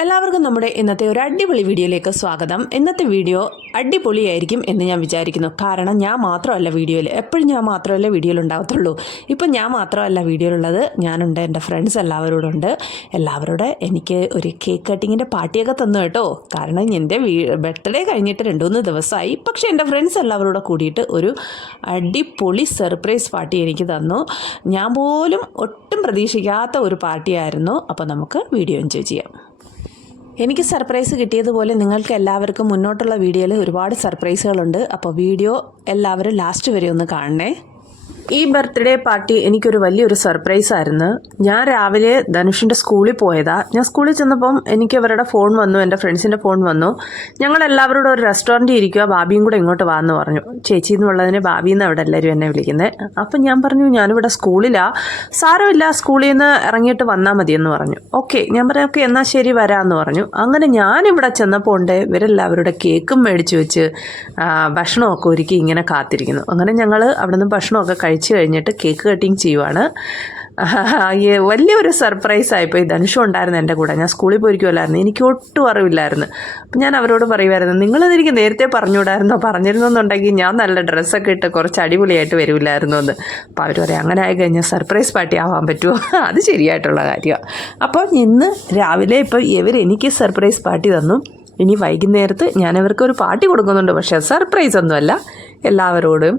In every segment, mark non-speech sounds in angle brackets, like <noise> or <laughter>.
എല്ലാവർക്കും നമ്മുടെ ഇന്നത്തെ ഒരു അടിപൊളി വീഡിയോയിലേക്ക് സ്വാഗതം. ഇന്നത്തെ വീഡിയോ അടിപൊളിയായിരിക്കും എന്ന് ഞാൻ വിചാരിക്കുന്നു. കാരണം ഞാൻ മാത്രമല്ല വീഡിയോയിൽ എപ്പോഴും ഞാൻ മാത്രമല്ല വീഡിയോയിൽ ഉണ്ടാകത്തുള്ളൂ ഇപ്പം ഞാൻ മാത്രമല്ല വീഡിയോയിലുള്ളത്. ഞാനുണ്ട് എന്റെ ഫ്രണ്ട്സ് എല്ലാവരോടും ഉണ്ട്. എല്ലാവരോടെ എനിക്ക് ഒരു കേക്ക് കട്ടിങ്ങിന്റെ പാർട്ടിയൊക്കെ തന്നു കേട്ടോ. കാരണം എന്റെ ബർത്ത്ഡേ കഴിഞ്ഞിട്ട് രണ്ട് മൂന്ന് ദിവസമായി. പക്ഷേ എന്റെ ഫ്രണ്ട്സ് എല്ലാവരോടും കൂടിയിട്ട് ഒരു അടിപൊളി സർപ്രൈസ് പാർട്ടി എനിക്ക് തന്നു. ഞാൻ പോലും ഒട്ടും പ്രതീക്ഷിക്കാത്ത ഒരു പാർട്ടിയായിരുന്നു അപ്പോൾ നമുക്ക് വീഡിയോ എൻജോയ് ചെയ്യാം. എനിക്ക് സർപ്രൈസ് കിട്ടിയതുപോലെ നിങ്ങൾക്ക് എല്ലാവർക്കും മുന്നോട്ടുള്ള വീഡിയോയിൽ ഒരുപാട് സർപ്രൈസുകളുണ്ട്. അപ്പോൾ വീഡിയോ എല്ലാവരും ലാസ്റ്റ് വരെ ഒന്ന് കാണണേ. ഈ ബർത്ത്ഡേ പാർട്ടി എനിക്കൊരു വലിയൊരു സർപ്രൈസ് ആയിരുന്നു. ഞാൻ രാവിലെ ധനുഷിന്റെ സ്കൂളിൽ പോയതാ. ഞാൻ സ്കൂളിൽ ചെന്നപ്പം എനിക്ക് അവരുടെ ഫോൺ വന്നു എന്റെ ഫ്രണ്ട്സിന്റെ ഫോൺ വന്നു. ഞങ്ങൾ എല്ലാവരോടും ഒരു റെസ്റ്റോറന്റിൽ ഇരിക്കുക ബാബിയും കൂടെ ഇങ്ങോട്ട് വാന്ന് പറഞ്ഞു. ചേച്ചി എന്നുള്ളതിന് ബാബി എന്ന് അവിടെ എല്ലാവരും എന്നെ വിളിക്കുന്നത് അപ്പം ഞാൻ പറഞ്ഞു ഞാനിവിടെ സ്കൂളിലാണ് സാരമില്ല സ്കൂളിൽ നിന്ന് ഇറങ്ങിയിട്ട് വന്നാൽ മതി എന്ന് പറഞ്ഞു. ഓക്കെ ഞാൻ പറയാം ഓക്കെ എന്നാൽ ശരി വരാമെന്ന് പറഞ്ഞു. അങ്ങനെ ഞാനിവിടെ ചെന്നപ്പോൾ ഉണ്ട് ഇവരെല്ലാവരുടെ കേക്കും മേടിച്ച് വെച്ച് ഭക്ഷണമൊക്കെ ഒരുക്കി ഇങ്ങനെ കാത്തിരിക്കുന്നു. അങ്ങനെ ഞങ്ങൾ അവിടുന്ന് ഭക്ഷണമൊക്കെ കഴിച്ച് കഴിഞ്ഞിട്ട് കേക്ക് കട്ടിങ് ചെയ്യുവാണ്. ഈ വലിയൊരു സർപ്രൈസ് ആയിപ്പോയി ധനുഷും ഉണ്ടായിരുന്നു എന്റെ കൂടെ. ഞാൻ സ്കൂളിൽ പോയിരിക്കുമല്ലായിരുന്നു എനിക്ക് ഒട്ടും അറിവില്ലായിരുന്നു. അപ്പം ഞാൻ അവരോട് പറയുമായിരുന്നു നിങ്ങളത് എനിക്ക് നേരത്തെ പറഞ്ഞുകൂടായിരുന്നോ? പറഞ്ഞിരുന്നെന്നുണ്ടെങ്കിൽ ഞാൻ നല്ല ഡ്രസ്സൊക്കെ ഇട്ട് കുറച്ച് അടിപൊളിയായിട്ട് വരില്ലായിരുന്നു എന്ന് അപ്പോൾ അവർ പറയും അങ്ങനെ ആയി കഴിഞ്ഞാൽ സർപ്രൈസ് പാർട്ടി ആവാൻ പറ്റുമോ അത് ശരിയായിട്ടുള്ള കാര്യമാണ് അപ്പോൾ ഇന്ന് രാവിലെ ഇപ്പോൾ ഇവർ എനിക്ക് സർപ്രൈസ് പാർട്ടി തന്നു. ഇനി വൈകുന്നേരത്ത് ഞാൻ അവർക്ക് ഒരു പാർട്ടി കൊടുക്കുന്നുണ്ട് പക്ഷേ സർപ്രൈസ് ഒന്നുമല്ല. എല്ലാവരോടും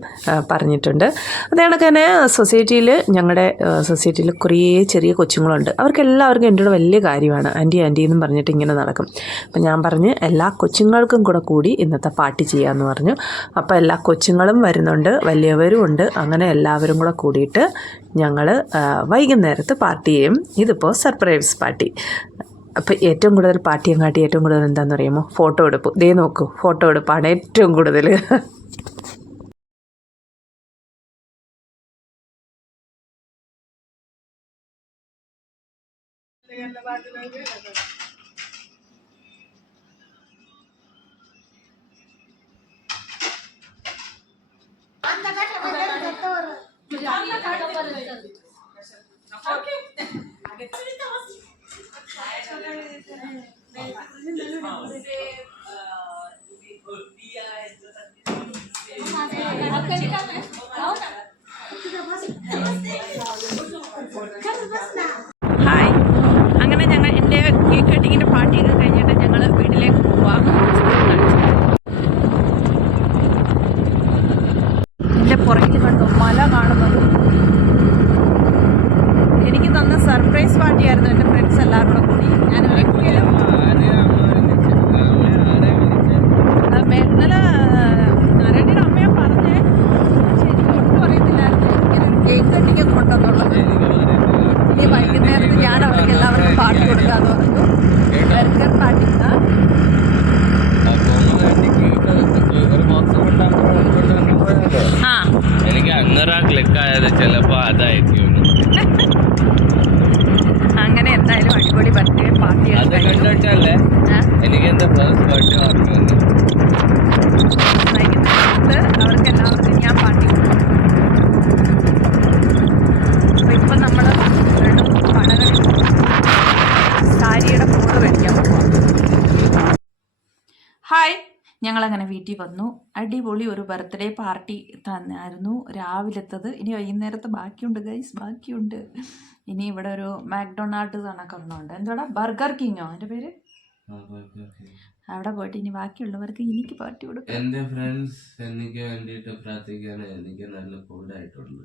പറഞ്ഞിട്ടുണ്ട്. അതേ കണക്ക് തന്നെ സൊസൈറ്റിയിൽ ഞങ്ങളുടെ സൊസൈറ്റിയിൽ കുറേ ചെറിയ കൊച്ചുങ്ങളുണ്ട്. അവർക്ക് എല്ലാവർക്കും എന്റെ വലിയ കാര്യമാണ്. ആന്റി ആന്റി എന്നും പറഞ്ഞിട്ട് ഇങ്ങനെ നടക്കും. അപ്പം ഞാൻ പറഞ്ഞ് എല്ലാ കൊച്ചുങ്ങൾക്കും കൂടെ കൂടി ഇന്നത്തെ പാർട്ടി ചെയ്യാമെന്ന് പറഞ്ഞു. അപ്പോൾ എല്ലാ കൊച്ചുങ്ങളും വരുന്നുണ്ട് വലിയവരും ഉണ്ട്. അങ്ങനെ എല്ലാവരും കൂടെ കൂടിയിട്ട് ഞങ്ങൾ വൈകുന്നേരത്ത് പാർട്ടി ചെയ്യും. ഇതിപ്പോൾ സർപ്രൈസ് പാർട്ടി അപ്പോൾ ഏറ്റവും കൂടുതൽ പാട്ടിയും കാട്ടി ഏറ്റവും കൂടുതൽ എന്താണെന്ന് പറയുമോ ഫോട്ടോ എടുപ്പ് ദേ നോക്കൂ ഫോട്ടോ എടുപ്പാണ് ഏറ്റവും കൂടുതൽ ഹായ് അങ്ങനെ ഞങ്ങൾ എന്റെ കേക്ക് കട്ടിങ്ങിന്റെ പാർട്ടിയൊക്കെ കഴിഞ്ഞിട്ട് ഞങ്ങൾ വീട്ടിലേക്ക് പോവാം എന്റെ പുറകിൽ കണ്ടു മല കാണുന്നത് എനിക്ക് തന്ന സർപ്രൈസ് പാർട്ടിയായിരുന്നു എന്റെ ഫ്രണ്ട്സ് എല്ലാവരും കൂടെ കൂടി ഞാൻ ഒരിക്കലും അത് ഇന്നലെ നാരായണിയുടെ അമ്മയെ പറഞ്ഞേ പക്ഷെ എനിക്ക് ഒട്ടും അറിയത്തില്ലായിരുന്നു ഇങ്ങനെ ഒരു കേക്ക് കട്ടിങ് കൊണ്ടുവന്നുള്ളത് ഇനി വൈകുന്നേരത്ത് ഞാൻ അവർക്ക് എല്ലാവർക്കും പാർട്ടി കൊടുക്കാന്ന് പറഞ്ഞു ബർഗർ പാർട്ടി ആ ആ എനിക്ക് അങ്ങനെ ക്ലിക്ക് ആയത് ചിലപ്പോ അതായിരിക്കും അങ്ങനെ എന്തായാലും അടിപൊളി ബർത്ത്ഡേ പാർട്ടി അത് കണ്ടിട്ടല്ലേ എനിക്ക് എന്റെ ഫസ്റ്റ് ബർത്ത്ഡേ ഓർമ്മ വന്നു വൈകുന്നേരത്ത് അവർക്ക് എല്ലാവർക്കും ഞാൻ പാർട്ടി കൊടുക്കും അപ്പോൾ ഇപ്പം നമ്മൾ രണ്ട് മൂന്ന് കടകളിൽ സാരിയുടെ കൂടെ മേടിക്കാൻ പോകും ഹായ് ഞങ്ങളങ്ങനെ വീട്ടിൽ വന്നു അടിപൊളി ഒരു ബർത്ത്ഡേ പാർട്ടി തന്നായിരുന്നു രാവിലത്തത്. ഇനി വൈകുന്നേരത്ത് ബാക്കിയുണ്ട് ഗൈസ് ബാക്കിയുണ്ട്. ഇനി ഇവിടെ ഒരു മാക്ഡൊണാൾഡ് കണക്കൊന്നുണ്ട് എന്തോടാ? ബർഗർ കിങ്ങോ എന്റെ പേര്? അവിടെ പോയിട്ട് ഇനി ബാക്കിയുള്ളവർക്ക് എനിക്ക് പാർട്ടി കൊടുക്കും. എന്റെ ഫ്രണ്ട്സ് എനിക്ക് വേണ്ടിയിട്ട് പ്രാർത്ഥിക്കാൻ എനിക്ക് നല്ല കൂടായിട്ടുണ്ട്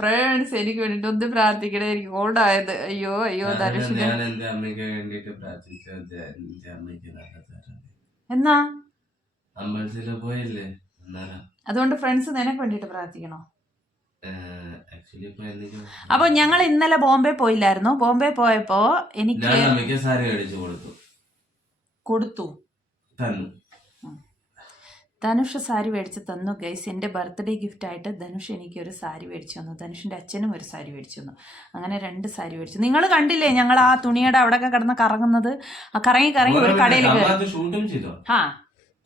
ഫ്രണ്ട്സ് എനിക്ക് വേണ്ടിയിട്ട് ഒന്ന് പ്രാർത്ഥിക്കണേ. എനിക്ക് കോൾഡായത് അയ്യോ അയ്യോ ധനുഷിന് ഞാൻ എന്റെ അമ്മയ്ക്ക് വേണ്ടിയിട്ട് പ്രാർത്ഥിച്ചു എന്റെ അമ്മയ്ക്ക് നല്ല തരാം എന്നാ? അമ്പലത്തിൽ പോയില്ലേ? അതുകൊണ്ട് ഫ്രണ്ട്സ് നിനക്ക് വേണ്ടിട്ട് പ്രാർത്ഥിക്കണോ? അപ്പൊ ഞങ്ങൾ ഇന്നലെ ബോംബെ പോയില്ലായിരുന്നു. ബോംബെ പോയപ്പോ എനിക്ക് കൊടുത്തു. കൊടുത്തു. തന്നു. ധനുഷ് സാരി മേടിച്ച് തന്നു ഗൈസ്. എന്റെ ബർത്ത്ഡേ ഗിഫ്റ്റായിട്ട് ധനുഷ് എനിക്കൊരു സാരി മേടിച്ചു തന്നു. ധനുഷിന്റെ അച്ഛനും ഒരു സാരി മേടിച്ചു തന്നു. അങ്ങനെ രണ്ട് സാരി മേടിച്ചു നിങ്ങൾ കണ്ടില്ലേ ഞങ്ങൾ ആ തുണിയുടെ അവിടെയൊക്കെ കിടന്ന് കറങ്ങുന്നത്? ആ കറങ്ങി കറങ്ങി ഒരു കടയിൽ ആ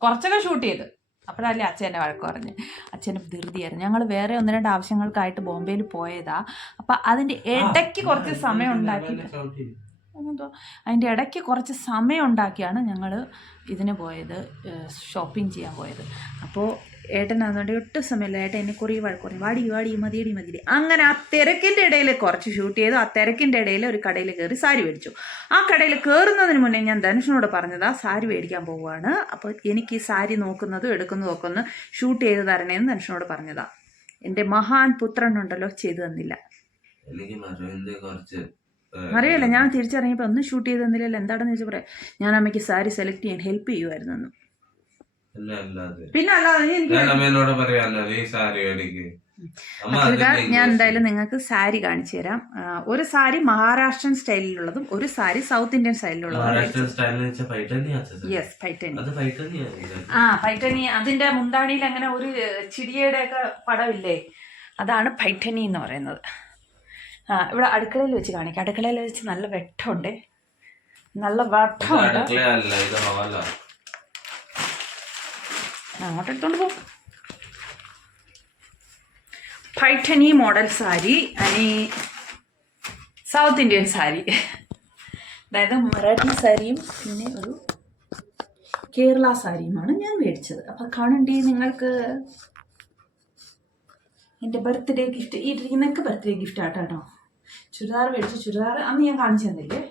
കുറച്ചൊക്കെ ഷൂട്ട് ചെയ്ത്. അപ്പോഴല്ലേ അച്ഛന്റെ വഴക്ക് പറഞ്ഞ്. അച്ഛന് ധൃതിയായിരുന്നു ഞങ്ങൾ വേറെ ഒന്ന് രണ്ട് ആവശ്യങ്ങൾക്കായിട്ട് ബോംബെയിൽ പോയതാ. അപ്പം അതിന്റെ ഇടയ്ക്ക് കുറച്ച് സമയം ഉണ്ടാക്കി. എന്തോ അതിന്റെ ഇടയ്ക്ക് കുറച്ച് സമയം ഉണ്ടാക്കിയാണ് ഞങ്ങൾ ഇതിന് പോയത് ഷോപ്പിംഗ് ചെയ്യാൻ പോയത്. അപ്പോൾ ഏട്ടൻ അതുകൊണ്ട് ഒട്ടും സമയമില്ല. ഏട്ടൻ എന്നെ കുറേ പറയും. വാടി വാടി മതിയടി മതിയടി. അങ്ങനെ ആ തിരക്കിന്റെ ഇടയിൽ കുറച്ച് ഷൂട്ട് ചെയ്തു. ആ തിരക്കിന്റെ ഇടയിൽ ഒരു കടയിൽ കയറി സാരി മേടിച്ചു. ആ കടയിൽ കയറുന്നതിന് മുന്നേ ഞാൻ ധനുഷിനോട് പറഞ്ഞതാ സാരി മേടിക്കാൻ പോവുകയാണ്. അപ്പോൾ എനിക്ക് ഈ സാരി നോക്കുന്നതും എടുക്കുന്നതും ഒക്കെ ഒന്ന് ഷൂട്ട് ചെയ്ത് തരണേന്ന് ധനുഷിനോട് പറഞ്ഞതാ. എന്റെ മഹാൻ പുത്രനുണ്ടല്ലോ ചെയ്തു തന്നില്ല. എനിക്ക് കുറച്ച് അറിയില്ല ഞാൻ തിരിച്ചറിഞ്ഞപ്പോൾ ഒന്നും ഷൂട്ട് ചെയ്ത് തന്നില്ലല്ലോ എന്താണെന്ന് ചോദിച്ചാൽ പറയാം ഞാൻ അമ്മയ്ക്ക് സാരി സെലക്ട് ചെയ്യാൻ ഹെൽപ്പ് ചെയ്യുമായിരുന്നു പിന്നെ അല്ലാതെ ഞാൻ എന്തായാലും നിങ്ങൾക്ക് സാരി കാണിച്ചു തരാം. ഒരു സാരി മഹാരാഷ്ട്രൻ സ്റ്റൈലിലുള്ളതും ഒരു സാരി സൗത്ത് ഇന്ത്യൻ സ്റ്റൈലിലുള്ളതും യെസ് ആ പൈറ്റണി അതിന്റെ മുന്താണിയിൽ അങ്ങനെ ഒരു ചിടിയുടെ ഒക്കെ പടമില്ലേ അതാണ് പൈറ്റണി എന്ന് പറയുന്നത്. ആ ഇവിടെ അടുക്കളയിൽ വെച്ച് കാണിക്കാം. അടുക്കളയിൽ വെച്ച് നല്ല വെട്ടമുണ്ട്. നല്ല വട്ടമുണ്ട്. അങ്ങോട്ട് എടുത്തോണ്ട് പോകും പൈഠനി മോഡൽ സാരി അനി സൗത്ത് ഇന്ത്യൻ സാരി. അതായത് മറാഠി സാരിയും പിന്നെ ഒരു കേരള സാരിയുമാണ് ഞാൻ മേടിച്ചത്. അപ്പോൾ കാണണ്ടേ നിങ്ങൾക്ക്? എന്റെ ബർത്ത്ഡേ ഗിഫ്റ്റ് ഈ ഇരിക്കുന്നൊക്കെ ബർത്ത്ഡേ ഗിഫ്റ്റ് ആട്ടോ. ചുരിദാർ മേടിച്ചു ചുരിദാർ. അന്ന് ഞാൻ കാണിച്ചു തന്നില്ലേ?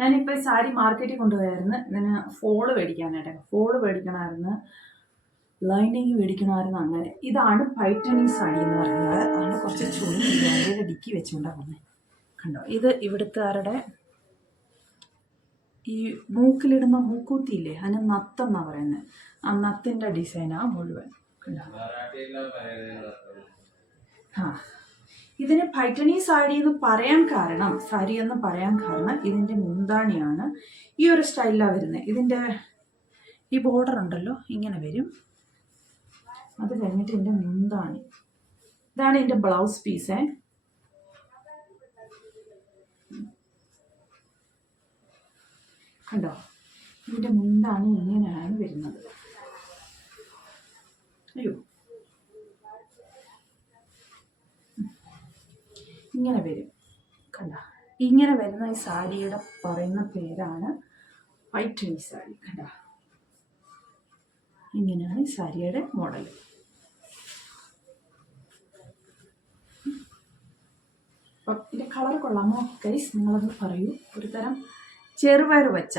ഞാനിപ്പോൾ സാരി മാർക്കറ്റിൽ കൊണ്ടുപോയായിരുന്നു. ഇതിന് ഫോൾ മേടിക്കാനായിട്ട്. ഫോൾ മേടിക്കണമായിരുന്നു. ലൈനിങ് മേടിക്കണമായിരുന്നു അങ്ങനെ. ഇതാണ് പൈറ്റണി സാരി എന്ന് പറയുന്നത്. അതാണ് കുറച്ച് വളരെ ഡിക്കി വെച്ചുകൊണ്ടാണ് വന്നത് കണ്ടോ? ഇത് ഇവിടുത്തുകാരുടെ ഈ മൂക്കിലിടുന്ന മൂക്കൂത്തിയില്ലേ? അതിന് നത്തെന്നാണ് പറയുന്നത്. ആ നത്തിന്റെ ഡിസൈനാണ് മുഴുവൻ. ആ ഇതിന് പൈറ്റണി സാരി എന്ന് പറയാൻ കാരണം സാരി എന്ന് പറയാൻ കാരണം ഇതിന്റെ മുന്താണിയാണ് ഈ ഒരു സ്റ്റൈലിലാണ് വരുന്നത് ഇതിന്റെ ഈ ബോർഡർ ഉണ്ടല്ലോ ഇങ്ങനെ വരും. അത് കഴിഞ്ഞിട്ട് ഇതിന്റെ മുന്താണി. ഇതാണ് ഇതിന്റെ ബ്ലൗസ് പീസേ കണ്ടോ? ഇതിന്റെ മുന്താണി ഇങ്ങനെയാണ് വരുന്നത്. അയ്യോ. ഇങ്ങനെ വരും. കണ്ട ഇങ്ങനെ വരുന്ന ഈ സാരിയുടെ പറയുന്ന പേരാണ് വൈറ്റ് സാരി. കണ്ട ഇങ്ങനെയാണ് ഈ സാരിയുടെ മോഡൽ. അപ്പം ഇതിന്റെ കളർ കൊള്ളാമോ? കൈസ് നിങ്ങളത് പറയൂ. ഒരു തരം ചെറുപയർ വെച്ച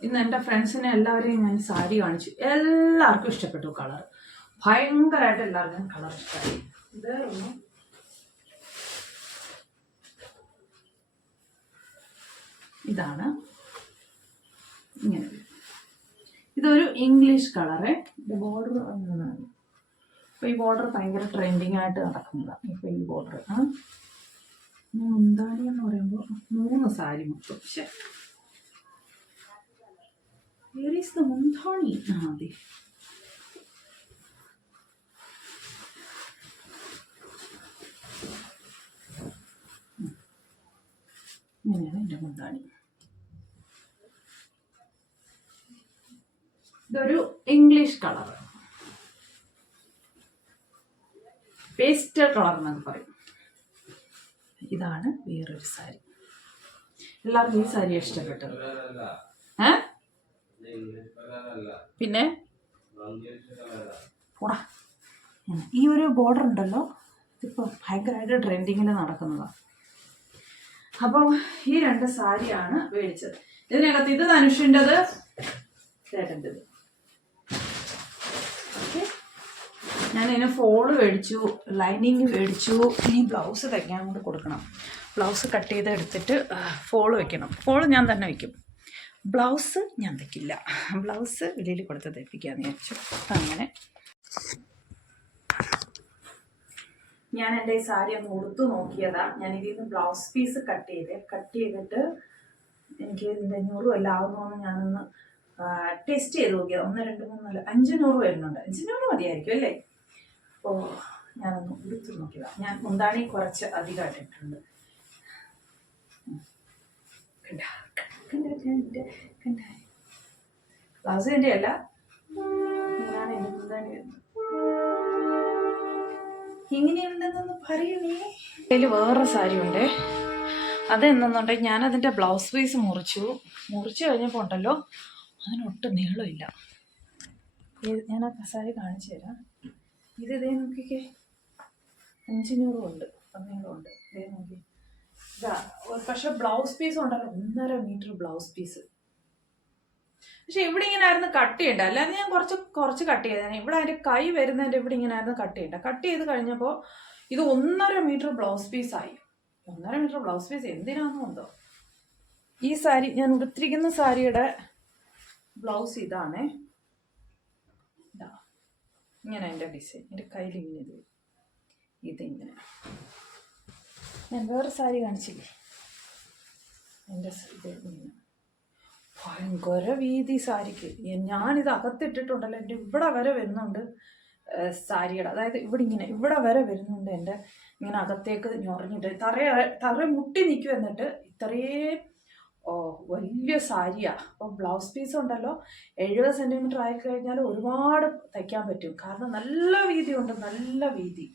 ഇന്ന് എന്റെ ഫ്രണ്ട്സിനെ എല്ലാവരെയും ഞാൻ സാരി കാണിച്ചു. എല്ലാവർക്കും ഇഷ്ടപ്പെട്ടു കളർ. ഭയങ്കരമായിട്ട് എല്ലാവർക്കും കളർ ഇഷ്ടമായി. ഇത് ഇതാണ്. ഇങ്ങനെ. ഇതൊരു ഇംഗ്ലീഷ് കളറ് ബോർഡർ ഇപ്പൊ അപ്പോൾ ഈ ബോർഡർ ഭയങ്കര ട്രെൻഡിങ് ആയിട്ട് നടക്കുന്നതാണ് ഇപ്പോൾ ഈ ബോർഡർ ആ. മുന്താണി എന്ന് പറയുമ്പോൾ മൂന്ന് സാരി മൊത്തം. പക്ഷെ വേർ ഈസ് ദ മുന്താണി ആ അതെ ഇങ്ങനെയാണ് എന്റെ മുന്താണി ഇതൊരു ഇംഗ്ലീഷ് കളർ പേസ്റ്റൽ കളർ എന്നൊക്കെ പറയും. ഇതാണ് വേറൊരു സാരി. എല്ലാവർക്കും ഈ സാരി ഇഷ്ടപ്പെട്ടത്. ഏ? പിന്നെ? പോടാ ഈ ഒരു ബോർഡർ ഉണ്ടല്ലോ ഇതിപ്പോൾ ഭയങ്കരമായിട്ട് ട്രെൻഡിങ്ങിൽ നടക്കുന്നതാണ് അപ്പം ഈ രണ്ട് സാരിയാണ് മേടിച്ചത് ഇതിനകത്ത് ഇത് ധനുഷിന്റെത് ചേട്ടന്റെത്. ഓക്കെ. ഞാൻ ഇതിന് ഫോൾ മേടിച്ചു ലൈനിങ് മേടിച്ചു ഇനി ബ്ലൗസ് തയ്ക്കാൻ കൂടെ കൊടുക്കണം. ബ്ലൗസ് കട്ട് ചെയ്ത് എടുത്തിട്ട് ഫോൾ വെക്കണം. ഫോൾ ഞാൻ തന്നെ വയ്ക്കും ബ്ലൗസ് ഞാൻ തയ്ക്കില്ല. ബ്ലൗസ് വെളിയിൽ കൊടുത്ത് തയ്പ്പിക്കാമെന്ന് വിചാരിച്ചു. അങ്ങനെ. ഞാൻ എന്റെ ഈ സാരി ഒന്ന് ഉടുത്തു നോക്കിയതാ. ഞാൻ ഇതിൽ നിന്ന് ബ്ലൗസ് പീസ് കട്ട് ചെയ്ത്. കട്ട് ചെയ്തിട്ട് എനിക്ക് ഇതിന്റെ നൂറ് വല്ല ആവുന്നോന്ന് ഞാനൊന്ന് ടെസ്റ്റ് ചെയ്ത് നോക്കിയത്. ഒന്ന് രണ്ട് മൂന്ന് നാല് അഞ്ച് വരുന്നുണ്ട്. അഞ്ച് മതിയായിരിക്കും അല്ലേ? ഓ ഞാനൊന്ന് ഉടുത്തു നോക്കിയതാ. ഞാൻ മുന്താണി കുറച്ച് അധികം ഇട്ടിട്ടുണ്ട്. ഉം. കണ്ടാ? ബ്ലൗസ് അല്ല ഇങ്ങനെയുണ്ടെന്നൊന്ന് പറയണേ അതിൽ വേറെ സാരി ഉണ്ട് അതെന്നുണ്ടെങ്കിൽ ഞാൻ അതിന്റെ ബ്ലൗസ് പീസ് മുറിച്ചു. മുറിച്ചു കഴിഞ്ഞപ്പോൾ ഉണ്ടല്ലോ അതിനൊട്ടും നീളമില്ല. ഞാൻ ആ സാരി കാണിച്ചു തരാം. ഇത് ഇതേ നോക്കിക്കേ. അഞ്ചിനൂറും ഉണ്ട്. ഇതേ നോക്കി ഇതാ ഒരു പക്ഷെ ബ്ലൗസ് പീസ് ഉണ്ടല്ലോ ഒന്നര മീറ്റർ ബ്ലൗസ് പീസ് പക്ഷെ ഇവിടെ ഇങ്ങനെ ആയിരുന്നു കട്ട് ചെയ്യണ്ട അല്ലാതെ ഞാൻ കുറച്ച് കുറച്ച് കട്ട് ചെയ്തേനെ ഇവിടെ അതിന്റെ കൈ വരുന്നതിന്റെ ഇവിടെ ഇങ്ങനെ ആയിരുന്നു കട്ട് ചെയ്യേണ്ട കട്ട് ചെയ്ത് കഴിഞ്ഞപ്പോൾ ഇത് ഒന്നര മീറ്റർ ബ്ലൗസ് പീസ് ആയി. ഒന്നര മീറ്റർ ബ്ലൗസ് പീസ് എന്തിനാണെന്നോ ഉണ്ടോ? ഈ സാരി ഞാൻ ഉടുത്തിരിക്കുന്ന സാരിയുടെ ബ്ലൗസ് ഇതാണേ. ഇതാ ഇങ്ങനെ എന്റെ ഡിസൈൻ എന്റെ കയ്യിൽ ഇങ്ങനെ ഇത് ഇതിങ്ങനെ. ഞാൻ വേറെ സാരി കാണിച്ചില്ലേ? എന്റെ ഭയങ്കര വീതി സാരിക്ക്. ഞാനിത് അകത്തിട്ടിട്ടുണ്ടല്ലോ. എന്റെ ഇവിടെ വരെ വരുന്നുണ്ട് സാരിയുടെ അതായത് ഇവിടെ ഇങ്ങനെ ഇവിടെ വരെ വരുന്നുണ്ട് എന്റെ ഇങ്ങനെ അകത്തേക്ക് ഞൊറിഞ്ഞിട്ട് തറ തറ മുട്ടി നിൽക്കും എന്നിട്ട് ഇത്രയും ഓ വലിയ സാരിയാ. അപ്പോൾ ബ്ലൗസ് പീസ് ഉണ്ടല്ലോ. എഴുപത് സെന്റിമീറ്റർ ആയി കഴിഞ്ഞാൽ ഒരുപാട് തയ്ക്കാൻ പറ്റും. കാരണം നല്ല വീതി ഉണ്ട് നല്ല വീതി.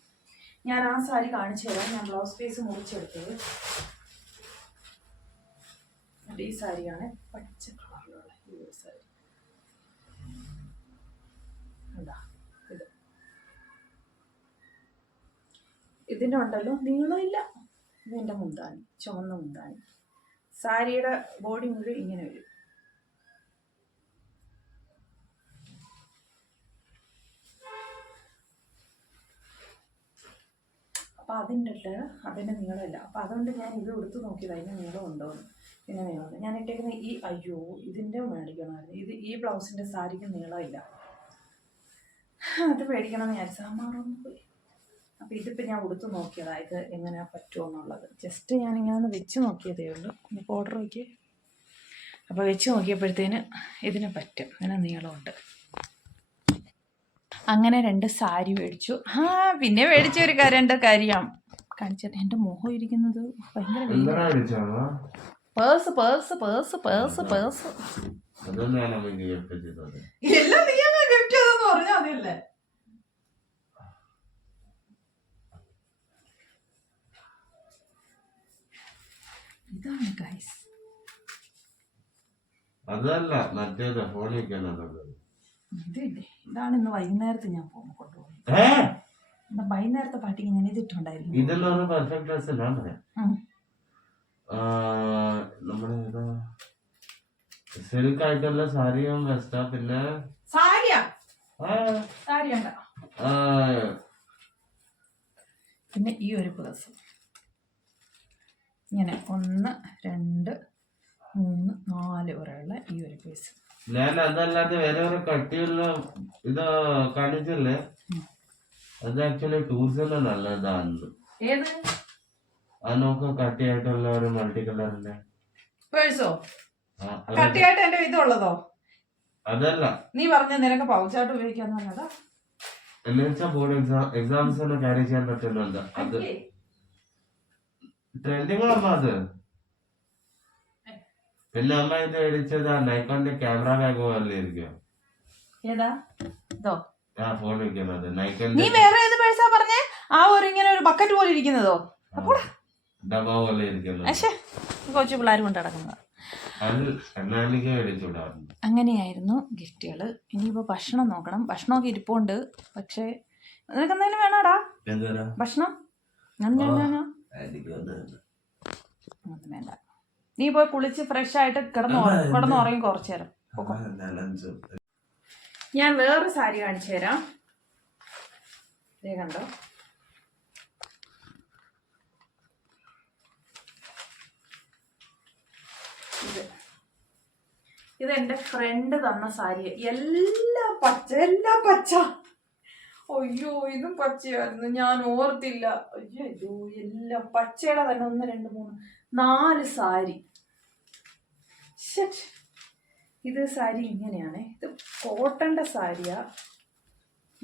ഞാൻ ആ സാരി കാണിച്ചു തരാം. ഞാൻ ബ്ലൗസ് പീസ് മുറിച്ചെടുത്തത്. ഈ സാരിയാണ്. പച്ച കളറിലുള്ള ഈ ഒരു സാരി. എന്താ ഇത്. ഇതിന്റെ ഉണ്ടല്ലോ നീളമില്ല ഇതിന്റെ മുന്താണി ചുവന്ന മുന്താണി സാരിയുടെ ബോഡി മുഴുവൻ ഇങ്ങനെ വരും. അപ്പം അതിന്റെ അതിന്റെ നീളമില്ല. അപ്പം അതുകൊണ്ട് ഞാൻ ഇത് എടുത്ത് നോക്കിയത് അതിന്റെ നീളം ഉണ്ടോ പിന്നെ നീളം ഞാൻ ഇട്ടേക്കുന്ന ഈ അയ്യോ ഇതിന്റെ മേടിക്കണമായിരുന്നു. ഇത് ഈ ബ്ലൗസിന്റെ സാരിക്ക് നീളമില്ല. അത് മേടിക്കണമെന്ന് വിചാരിച്ചു ആ മാറൊന്നും പോയി. അപ്പോൾ ഇതിപ്പോൾ ഞാൻ ഉടുത്ത് നോക്കിയതാ. ഇത് എങ്ങനെ പറ്റുമോ എന്നുള്ളത് ജസ്റ്റ് ഞാനിങ്ങനെ ഒന്ന് വെച്ച് നോക്കിയതേ ഉള്ളൂ. ഇപ്പോൾ ഓർഡർ നോക്കിയേ അപ്പോൾ വെച്ച് നോക്കിയപ്പോഴത്തേന് ഇതിന് പറ്റും. ഇതിന് നീളമുണ്ട്. അങ്ങനെ രണ്ട് സാരി മേടിച്ചു. ആ പിന്നെ മേടിച്ച ഒരു കാര്യം രണ്ട് കാര്യം. കാണിച്ചിട്ട് എന്റെ മുഖം ഇരിക്കുന്നത് ഭയങ്കര പേഴ്സ് പേഴ്സ് പേഴ്സ് പേഴ്സ് പേഴ്സ്. ഇതാണ് ഗൈസ് അതല്ല മറ്റേത് ഫോണിൽ ഇതില്ലേ? ഇതാണ് ഇന്ന് വൈകുന്നേരത്ത് ഞാൻ പോകുമ്പോൾ കൊണ്ടുപോകുന്നത് ഏ? ഇന്ന് വൈകുന്നേരത്തെ പാട്ടിക്ക് ഞാൻ ഇതിട്ടുണ്ടായിരുന്നു ഇതെല്ലാം ഒരു പെർഫെക്റ്റ് ഡ്രസ് ഞാൻ പറയാം ഉം. ആ, നമ്മുടെ ഏതാ? സിൽക്ക് ആയിട്ടുള്ള സാരിയും വെസ്റ്റാ പിന്നെ സാരിയാ? ആ, സാരിയണ്ട. ആ, പിന്നെ ഈ ഒരു പേഴ്സ് ഇങ്ങനെ ഒന്ന് രണ്ട് മൂന്ന് നാല് വരെയുള്ള ഈ ഒരു പേഴ്സ് ഞാൻ അതല്ലാതെ വേറെ ഒരു കട്ടിയുള്ള ഇത് കാണിച്ചില്ലേ? അത് ആക്ച്വലി ടൂറിസത്തിന് നല്ലതാണ് ഏത്? അത് നോക്ക് കട്ടിയായിട്ടുള്ള ഒരു മൾട്ടി കളറിന്റെ കട്ടിയായിട്ട് എന്റെ ഇതുള്ളതോ അതല്ല. നീ പറഞ്ഞ നിനക്ക് പൗച്ചായിട്ട് ഉപയോഗിക്കാന്ന് പറഞ്ഞതാ? എന്ന് വെച്ചാൽ ബോർഡ് എക്സാം എക്സാംസിന് ക്യാരി ചെയ്യാൻ പറ്റുന്നുണ്ട് അത് ട്രെൻഡിങ് അത്? പിന്നെ അമ്മ ഇത് അടിച്ചത് ആ നൈക്കോന്റെ ക്യാമറ ബാഗ് പോലെയായിരിക്കും. ഏതാ? ഇതോ. ആ ഫോൺ വെക്കുന്നത് നീ നൈക്കോന്റെ വേറെ ഏത് പേഴ്സാ പറഞ്ഞേ? ആ ഒരു ഇങ്ങനെ ഒരു ബക്കറ്റ് പോലെ ഇരിക്കുന്നതോ? ഡബ പോലെ ഇരിക്കുന്നത്. പക്ഷേ കൊച്ചു പിള്ളേർ കൊണ്ട് നടക്കുന്നത്. അത് അങ്ങനെയായിരുന്നു ഗിഫ്റ്റുകൾ ഇനിയിപ്പോൾ ഭക്ഷണം നോക്കണം. ഭക്ഷണമൊക്കെ ഇരിപ്പുണ്ട്. പക്ഷേ നിനക്ക് എന്തെങ്കിലും വേണോടാ? ഭക്ഷണം? ഞാൻ ഞാൻ ഞാൻ ഒന്നും വേണ്ട. നീ പോയി കുളിച്ച് ഫ്രഷ് ആയിട്ട് കിടന്നു കിടന്നു ഉറങ്ങി കുറച്ചു നേരം. ഞാൻ വേറൊരു സാരി കാണിച്ചു തരാം. ഇതേ കണ്ടോ? ഇത്. ഇത് എന്റെ ഫ്രണ്ട് തന്ന സാരി. എല്ലാം പച്ച എല്ലാം പച്ച. അയ്യോ ഇതും പച്ചയായിരുന്നു. ഞാൻ ഓർത്തില്ല. അയ്യോ അയ്യോ എല്ലാം പച്ചയുടെ തന്നെ ഒന്ന് രണ്ട് മൂന്ന്. നാല് സാരി. ഇത് സാരി ഇങ്ങനെയാണ്. ഇത് കോട്ടന്റെ സാരിയാ.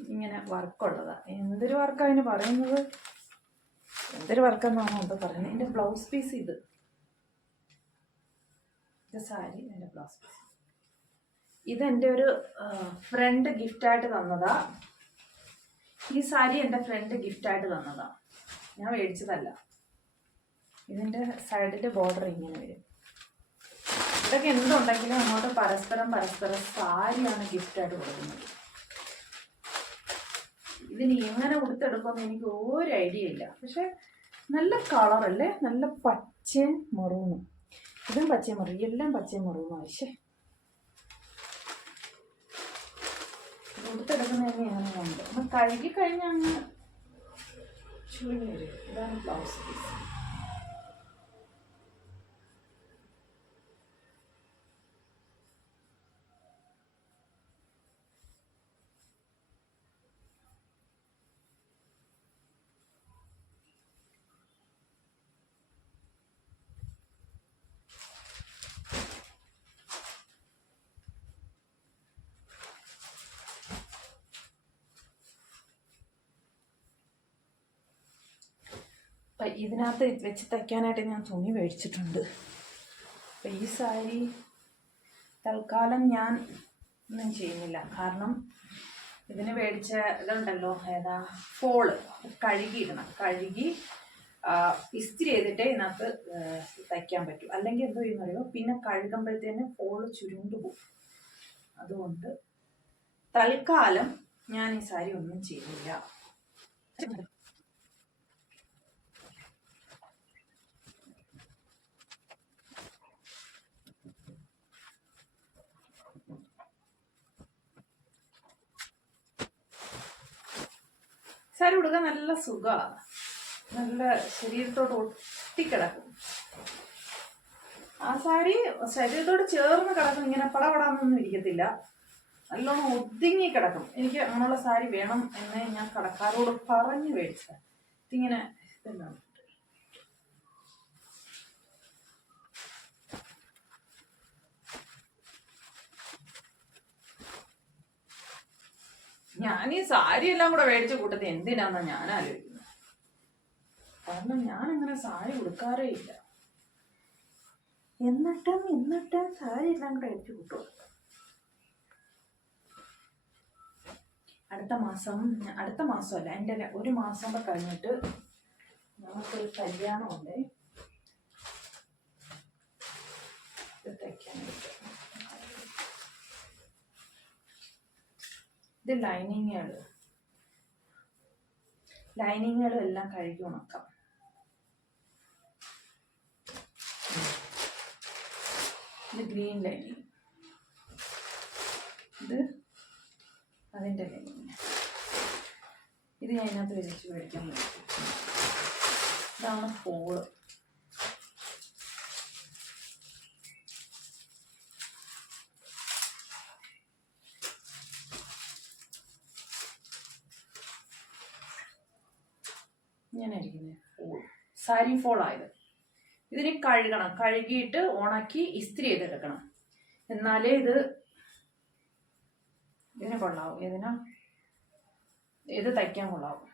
ഇങ്ങനെ വർക്കുള്ളതാ. എന്തൊരു വർക്കാ അതിന് പറയുന്നത്? എന്തൊരു വർക്കെന്നാണോ എന്താ പറയുന്നത്. എന്റെ ബ്ലൗസ് പീസ് ഇത്. ഇത് സാരി എന്റെ ബ്ലൗസ് പീസ്. ഇതെന്റെ ഒരു ഫ്രണ്ട് ഗിഫ്റ്റായിട്ട് തന്നതാ. ഈ സാരി എന്റെ ഫ്രണ്ട് ഗിഫ്റ്റായിട്ട് തന്നതാ. ഞാൻ മേടിച്ചതല്ല. ഇതിന്റെ സൈഡിൽ ബോർഡർ ഇങ്ങനെ വരും. ഇതൊക്കെ എന്തുണ്ടെങ്കിലും അങ്ങോട്ട് പരസ്പരം പരസ്പരം സാരിയാണ് ഗിഫ്റ്റായിട്ട് കൊടുക്കുന്നത്. ഇതിന് എങ്ങനെ കൊടുത്തെടുക്കുമെന്ന് എനിക്ക് ഒരു ഐഡിയ ഇല്ല. പക്ഷെ നല്ല കളറല്ലേ നല്ല പച്ചയും മറൂണും ഇതും പച്ചയും മുറി എല്ലാം പച്ചയും മറൂണും പക്ഷേ കൊടുത്തെടുക്കുന്നതിന് എങ്ങനെ ഉണ്ട് അപ്പം കഴുകി കഴിഞ്ഞാൽ അങ്ങ് വരും. ഇതാണ് ബ്ലൗസ് പീസ് അപ്പം ഇതിനകത്ത് വെച്ച് തയ്ക്കാനായിട്ട് ഞാൻ തുണി മേടിച്ചിട്ടുണ്ട്. അപ്പം ഈ സാരി തൽക്കാലം ഞാൻ ഒന്നും ചെയ്യുന്നില്ല. കാരണം ഇതിന് മേടിച്ച ഇതുണ്ടല്ലോ ഏതാ ഫോൾ കഴുകിയിടണം കഴുകി ഇസ്തിരി ചെയ്തിട്ടേ ഇതിനകത്ത് തയ്ക്കാൻ പറ്റൂ. അല്ലെങ്കിൽ എന്തോ ചെയ്യുന്നറിയോ? പിന്നെ കഴുകുമ്പോഴത്തേന് ഫോൾ ചുരുണ്ടു പോകും. അതുകൊണ്ട് തൽക്കാലം ഞാൻ ഈ സാരി ഒന്നും ചെയ്യുന്നില്ല. സാരി ഉടുക്കാൻ നല്ല സുഖമാണ്. നല്ല ശരീരത്തോട് ഒട്ടിക്കിടക്കും. ആ സാരി ശരീരത്തോട് ചേർന്ന് കിടക്കും. ഇങ്ങനെ പടപടാന്നൊന്നും ഇരിക്കത്തില്ല. നല്ലോണം ഒതുങ്ങി കിടക്കും. എനിക്ക് അങ്ങനെയുള്ള സാരി വേണം എന്ന് ഞാൻ കടക്കാരോട് പറഞ്ഞു മേടിച്ചത് ഇങ്ങനെ ഇതെല്ലാം. ഞാൻ ഈ സാരി എല്ലാം കൂടെ മേടിച്ചു കൂട്ടത് എന്തിനാന്നാ ഞാൻ ആലോചിക്കുന്നത്? കാരണം ഞാൻ അങ്ങനെ സാരി കൊടുക്കാറേ ഇല്ല. എന്നിട്ടും എന്നിട്ടും സാരി എല്ലാം കൂടെ അടിച്ചു കൂട്ടും. അടുത്ത മാസം അടുത്ത മാസമല്ല എന്റെ ഒരു മാസം കൂടെ കഴിഞ്ഞിട്ട് നമുക്കൊരു കല്യാണമുണ്ട് ഇത് തയ്ക്കാനായിട്ട് ഇത് ലൈനിങ്ങുകൾ ലൈനിങ്ങുകളും എല്ലാം കഴുകി ഉണക്കാം. ഇത് ഗ്രീൻ ലൈനിങ്. ഇത് അതിന്റെ ലൈനിങ്. ഇത് ഞാൻ അതിനകത്ത് വിരിച്ച് മേടിക്കാൻ പറ്റും ഇതാണ് ഫോൾ ഇങ്ങനെ ഇരിക്കുന്നത് ഫോൾ സാരി ഫോൾ ആയത്. ഇതിനെ കഴുകണം. കഴുകിയിട്ട് ഉണക്കി ഇസ്തിരി ചെയ്തെടുക്കണം. എന്നാലേ ഇത് ഇതിന് കൊള്ളാവും. ഇതിന് ഇത് തയ്ക്കാൻ കൊള്ളാവും.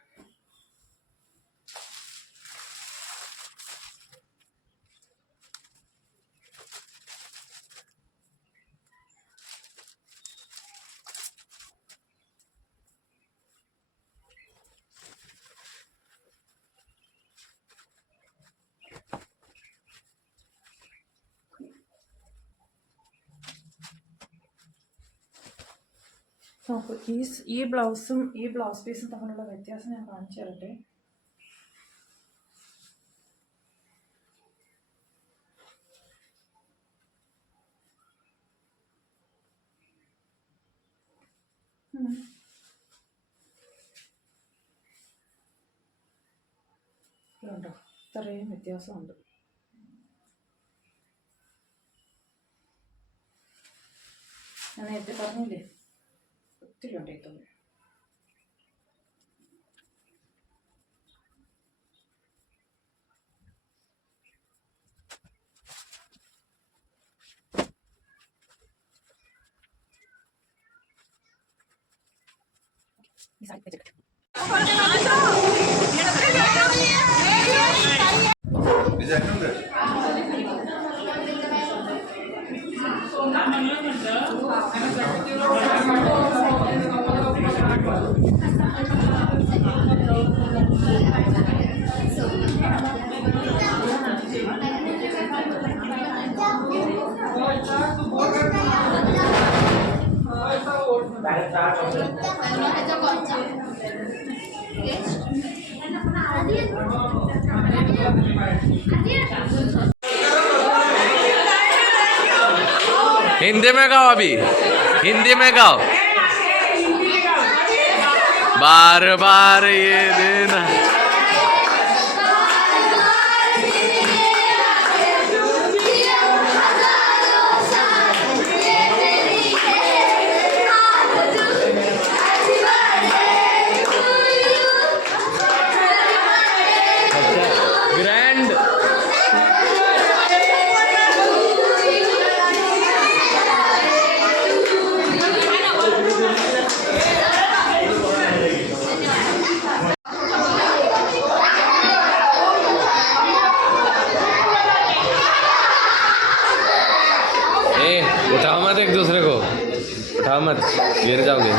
നോക്കൂ ഈ ഈ ബ്ലൗസും ഈ ബ്ലൗസ് പീസും തമ്മിലുള്ള വ്യത്യാസം ഞാൻ കാണിച്ചു തരട്ടെ. ണ്ടോ ഇത്രയും വ്യത്യാസമുണ്ട്. ഞാൻ നേരത്തെ പറഞ്ഞില്ലേ? తిరుండి తొమ్మిది Thank you. हिंदी में गाओ अभी। हिंदी में गाओ। बार बार ये दिन। उठाओ मत गिर जाओगे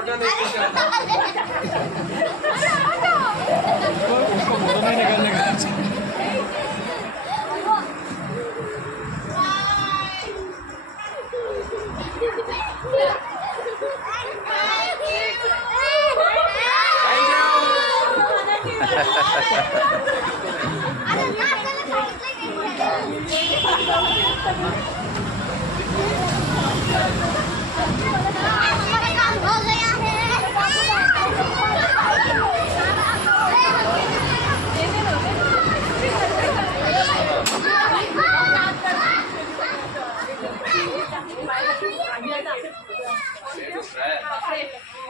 골든 에디션. 이거 모르는 애가 있는 거 같아. Thank you. 哎 <laughs>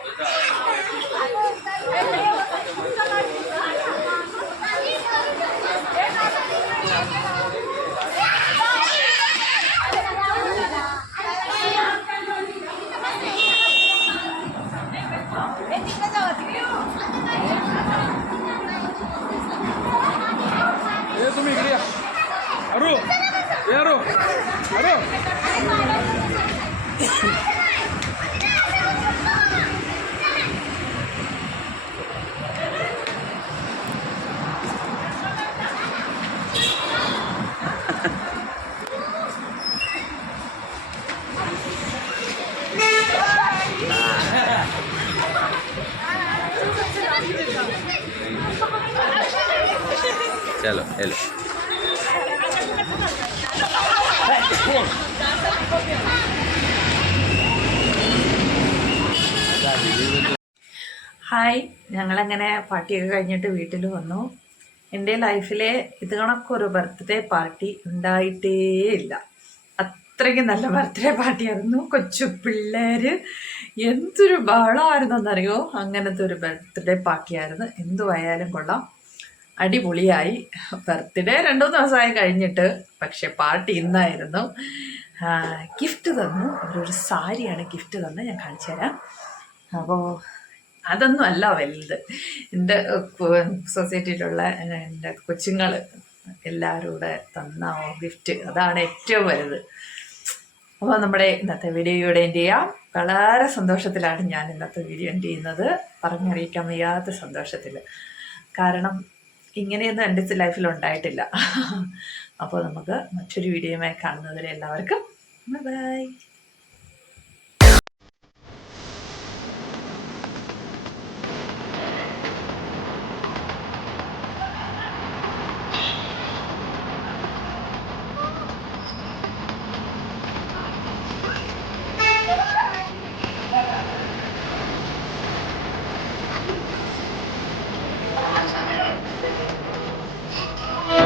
चलो हेलो ഹായ് ഞങ്ങളങ്ങനെ പാർട്ടിയൊക്കെ കഴിഞ്ഞിട്ട് വീട്ടിൽ വന്നു. എന്റെ ലൈഫിലെ ഇത് കണക്കൊരു ബർത്ത്ഡേ പാർട്ടി ഉണ്ടായിട്ടേ ഇല്ല അത്രയ്ക്ക് നല്ല ബർത്ത്ഡേ പാർട്ടിയായിരുന്നു. കൊച്ചു പിള്ളേർ എന്തൊരു ബഹളമായിരുന്നെന്നറിയോ അങ്ങനത്തെ ഒരു ബർത്ത്ഡേ പാർട്ടിയായിരുന്നു. എന്തുവായാലും കൊള്ളാം. അടിപൊളിയായി. ബർത്ത്ഡേ രണ്ടു ദിവസമായി കഴിഞ്ഞിട്ട് പക്ഷെ പാർട്ടി ഇന്നായിരുന്നു. ഗിഫ്റ്റ് തന്നു. അവരൊരു സാരിയാണ് ഗിഫ്റ്റ് തന്ന് ഞാൻ കാണിച്ചു തരാം. അപ്പോൾ അതൊന്നും അല്ല വലുത്. എന്റെ സൊസൈറ്റിയിലുള്ള എന്റെ കൊച്ചുങ്ങൾ എല്ലാവരും കൂടെ തന്ന ഗിഫ്റ്റ് അതാണ് ഏറ്റവും വലുത്. അപ്പോൾ നമ്മുടെ ഇന്നത്തെ വീഡിയോ ഇവിടെ എന്റെ ചെയ്യാം. വളരെ സന്തോഷത്തിലാണ് ഞാൻ ഇന്നത്തെ വീഡിയോ എന്റെ ചെയ്യുന്നത്. പറഞ്ഞറിയിക്കാൻ വയ്യാത്ത സന്തോഷത്തിൽ കാരണം ഇങ്ങനെയൊന്നും എന്റെ ലൈഫിൽ ഉണ്ടായിട്ടില്ല. <laughs> അപ്പോൾ നമുക്ക് മറ്റൊരു വീഡിയോയുമായി കാണുന്നതിൽ എല്ലാവർക്കും ബൈ